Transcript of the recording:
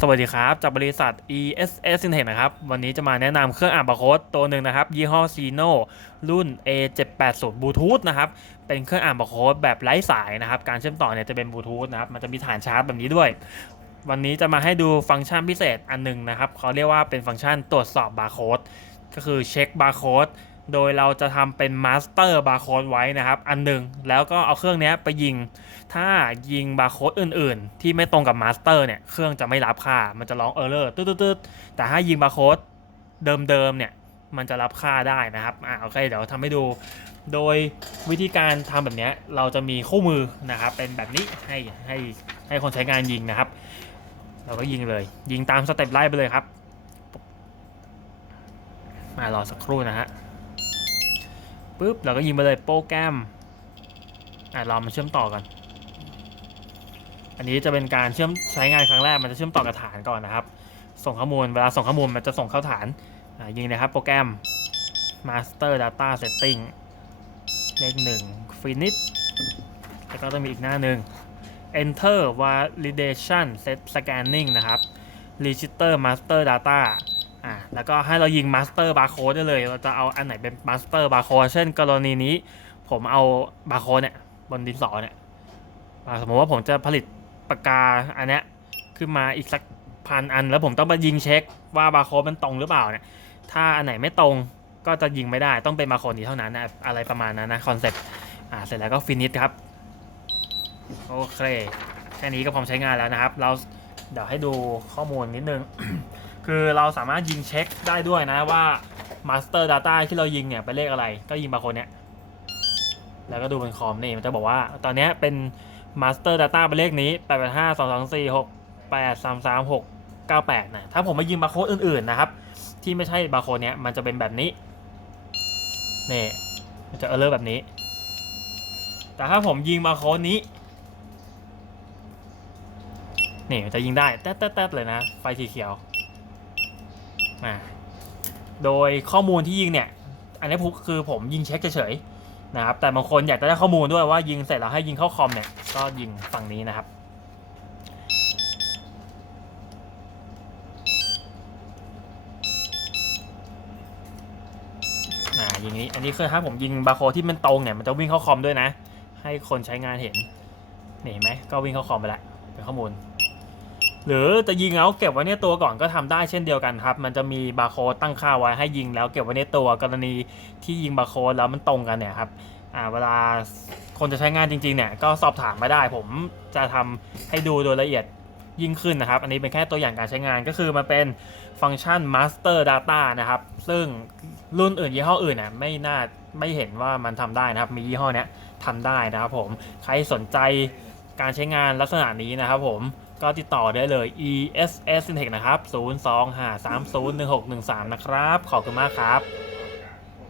สวัสดีครับ จากบริษัท ESS Syntech นะครับ วันนี้จะมาแนะนำเครื่องอ่านบาร์โค้ดตัวหนึ่งนะครับ ยี่ห้อ Sino รุ่น A780 บลูทูธนะครับ เป็นเครื่องอ่านบาร์โค้ดแบบไร้สายนะครับ การเชื่อมต่อเนี่ยจะเป็นบลูทูธนะครับ มันจะมีฐานชาร์จแบบนี้ด้วย วันนี้จะมาให้ดูฟังก์ชันพิเศษอันหนึ่งนะครับ เขาเรียกว่าเป็นฟังก์ชันตรวจสอบบาร์โค้ด ก็คือเช็คบาร์โค้ด โดยเราจะทำเป็นมาสเตอร์บาร์โค้ดไว้นะครับ อันหนึ่งแล้วก็เอาเครื่องนี้ไปยิง ถ้ายิงบาร์โค้ดอื่น ๆ ที่ไม่ตรงกับมาสเตอร์เนี่ย เครื่องจะไม่รับค่า มันจะร้องเออร์เลอร์ตืดๆแต่ถ้ายิงบาร์โค้ดเดิม ๆ เนี่ย มันจะรับค่าได้นะครับ อ่าโอเค เดี๋ยวทำให้ดู โดยวิธีการทำแบบนี้เราจะมีคู่มือนะครับ เป็นแบบนี้ให้ให้ให้คนใช้งานยิงนะครับ เราก็ยิงเลย ยิงตามสเต็ปไล่ไปเลยครับมารอสักครู่นะฮะ ปุ๊บเราก็ยิงไปเลยโปรแกรมอะรอมันเชื่อมต่อกัน อันนี้จะเป็นการเชื่อมใช้งานครั้งแรกมันจะเชื่อมต่อกับฐานก่อนนะครับ ส่งข้อมูลเวลาส่งข้อมูลมันจะส่งเข้าฐานอะยิงนะครับโปรแกรม Master Data Setting เลขหนึ่ง Finish แล้วก็ต้องมีอีกหน้าหนึ่ง Enter Validation Set Scanning นะครับ Register Master Data อะแล้วก็ให้เรายิง Master Barcode ได้เลย เราจะเอาอันไหนเป็น Master Barcode เช่นกรณีนี้ผมเอา Barcode เนี่ยบนดินสอเนี่ยสมมติว่าผมจะผลิตปากกาอันเนี้ยขึ้นมาอีกสักพันอัน แล้วผมต้องมายิงเช็คว่าบาร์โค้ดมันตรงหรือเปล่าเนี่ยถ้าอันไหนไม่ตรงก็จะยิงไม่ได้ต้องเป็นบาร์โค้ดนี้เท่านั้นนะอะไรประมาณนั้นนะคอนเซ็ปต์อ่าเสร็จแล้วก็ฟินิชครับโอเคแค่นี้ก็พร้อมใช้งานแล้วนะครับ เราเดี๋ยวให้ดูข้อมูลนิดนึง คือเราสามารถยิงเช็คได้ด้วยนะว่า Master Data ที่เรายิงเนี่ยเป็นเลขอะไร ก็ยิงบาร์โค้ดเนี้ยแล้วก็ดูบนคอมนี่มันจะบอกว่า ตอนนี้เป็น Master Data เป็นเลขนี้8 8 5 2 2 4 6 8 3 3 6 9 8นะถ้าผมมายิงบาร์โค้ดอื่นๆนะครับ ที่ไม่ใช่บาร์โค้ดเนี้ยมันจะเป็นแบบนี้นี่มันจะเออร์แบบนี้ แต่ถ้าผมยิงบาร์โค้ดนี้นี่มันจะยิงได้แต๊ดๆเลยนะ ไฟสีเขียว อ่าโดยข้อมูลที่ยิงเนี่ย อันนี้คือผมยิงเช็คเฉยๆนะครับ แต่บางคนอยากจะได้ข้อมูลด้วยว่ายิงเสร็จแล้วให้ยิงเข้าคอมเนี่ย ก็ยิงฝั่งนี้นะครับอย่างนี้ อันนี้คือถ้าผมยิงบาร์โคที่มันตรงเนี่ย มันจะวิ่งเข้าคอมด้วยนะ ให้คนใช้งานเห็นนี่เห็นไหมก็วิ่งเข้าคอมไปละเป็นข้อมูล หรือจะยิงแล้วเก็บไว้ในตัวก่อนก็ทำได้เช่นเดียวกันครับ มันจะมีบาร์โค้ดตั้งค่าไว้ให้ยิงแล้วเก็บไว้ในตัวกรณีที่ยิงบาร์โค้ดแล้วมันตรงกันเนี่ยครับอ่าเวลาคนจะใช้งานจริงๆเนี่ยก็สอบถามมาได้ ผมจะทำให้ดูโดยละเอียดยิ่งขึ้นนะครับ อันนี้เป็นแค่ตัวอย่างการใช้งานก็คือมันเป็นฟังก์ชัน Master Data นะครับ ซึ่งรุ่นอื่นยี่ห้ออื่นน่ะไม่น่าไม่เห็นว่ามันทำได้นะครับ มียี่ห้อเนี้ยทำได้นะครับผม ใครสนใจการใช้งานลักษณะนี้นะครับผม ก็ติดต่อได้เลย ESS Syntech นะครับ 025301613 นะครับ ขอบคุณมากครับ